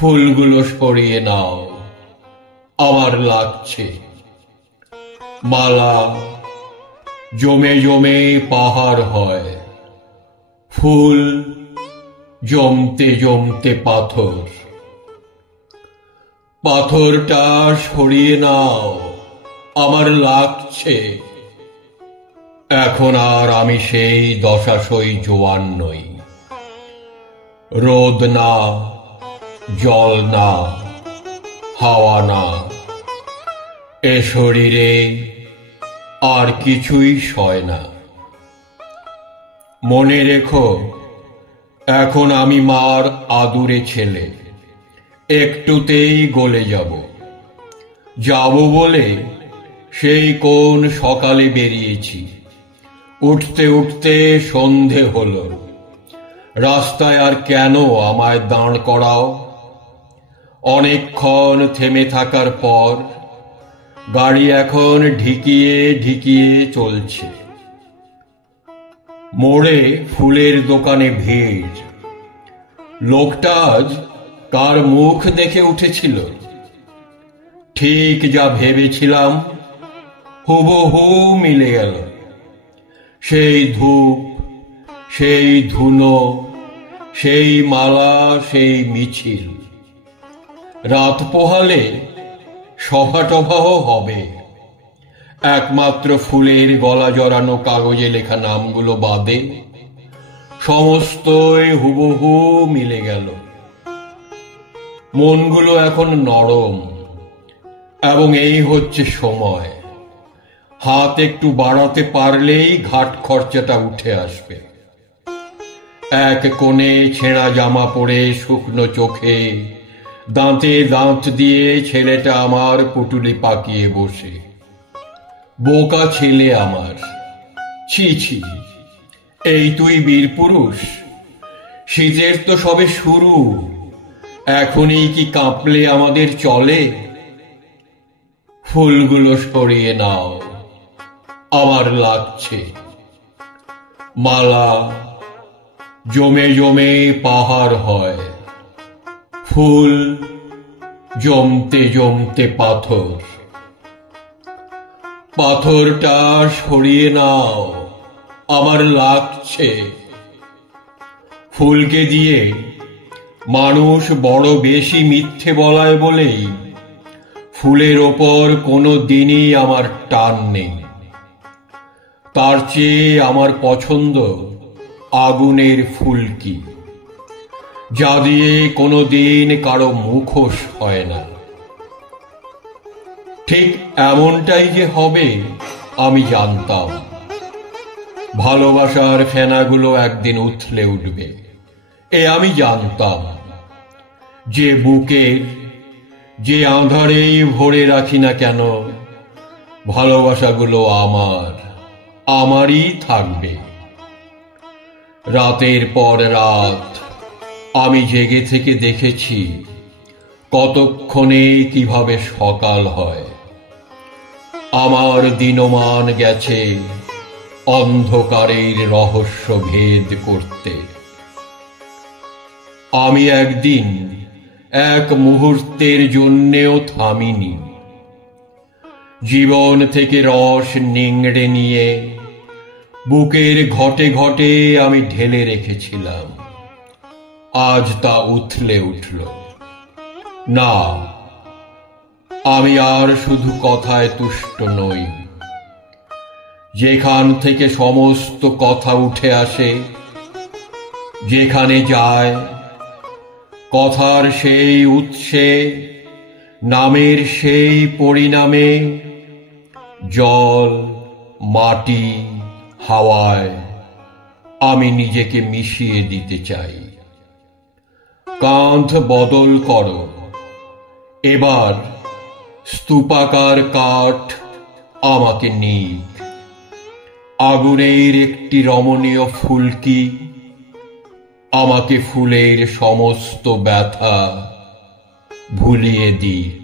ফুলগুলো সরিয়ে নাও, আমার লাগছে। মালা জমে জমে পাহাড় হয়, ফুল জমতে জমতে পাথর। পাথরটা সরিয়ে নাও, আমার লাগছে। এখন আর আমি সেই দশাশই জোয়ান নই। রোদ না, জল না, হাওয়া না, এ শরীরে আর কিছুই সয় না। মনে রেখো, এখন আমি মার আদুরে ছেলে, একটুতেই গলে যাব। যাব বলে সেই কোন সকালে বেরিয়েছি, উঠতে উঠতে সন্ধে হলো। রাস্তায় আর কেন আমায় দাঁড় করাও? অনেকক্ষণ থেমে থাকার পর গাড়ি এখন ঢিকিয়ে ঢিকিয়ে চলছে। মোড়ে ফুলের দোকানে ভিড়। লোকটা আজ কার মুখ দেখে উঠেছিল? ঠিক যা ভেবেছিলাম হুবহু মিলে গেল। সেই ধূপ, সেই ধুনো, সেই মালা, সেই মিছিল। রাত পোহালে সভা টভাও হবে, একমাত্র ফুলের গলা জড়ানো কাগজে লেখা নামগুলো বাদে সমস্তই হুবহু মিলে গেল। মনগুলো এখন নরম, এবং এই হচ্ছে সময়। হাত একটু বাড়াতে পারলেই ঘাট খরচাটা উঠে আসবে। এক কোণে ছেঁড়া জামা পরে শুকনো চোখে দাঁতে দাঁত দিয়ে ছেলেটা আমার পুটুলি পাকিয়ে বসে। বোকা ছেলে আমার, ছি ছি, এই তুই বীর পুরুষ? শীতের তো সবে শুরু, এখনই কি কাঁপলে আমাদের চলে? ফুলগুলো সরিয়ে নাও, আমার লাগছে। মালা জমে জমে পাহাড় হয়, ফুল জমতে জমতে পাথর। পাথরটা সরিয়ে নাও, আমার লাগছে। ফুলকে দিয়ে মানুষ বড় বেশি মিথ্যে বলায় বলেই ফুলের ওপর কোনো দিনই আমার টান নেই। তার চেয়ে আমার পছন্দ আগুনের ফুলকি, যা দিয়ে কোনো দিন কারো মুখোশ হয় না। ঠিক এমনটাই যে হবে আমি জানতাম। ভালোবাসার ফেনাগুলো একদিন উথলে উঠবে, এ আমি জানতাম। যে বুকের যে আঁধারেই ভরে রাখি না কেন, ভালোবাসাগুলো আমারই থাকবে। রাতের পর রাত আমি জেগে থেকে দেখেছি কতক্ষণে কিভাবে সকাল হয়। আমার দিনমান গেছে অন্ধকারের রহস্য ভেদ করতে। আমি একদিন এক মুহূর্তের জন্যেও থামিনি। জীবন থেকে রস নিংড়ে নিয়ে বুকের ঘটে ঘটে আমি ঢেলে রেখেছিলাম। আজ তা উথলে উঠল। না, আমি আর শুধু কথায় তুষ্ট নই। যেখান থেকে সমস্ত কথা উঠে আসে, যেখানে যায়, কথার সেই উৎসে, নামের সেই পরিণামে, জল, মাটি, হাওয়ায় আমি নিজেকে মিশিয়ে দিতে চাই। কাঁধ বদল করো, এবার স্তূপাকার কাঠ আমাকে নিক। আগুনের একটি রমণীয় ফুলকি আমাকে ফুলের সমস্ত ব্যথা ভুলিয়ে দিক।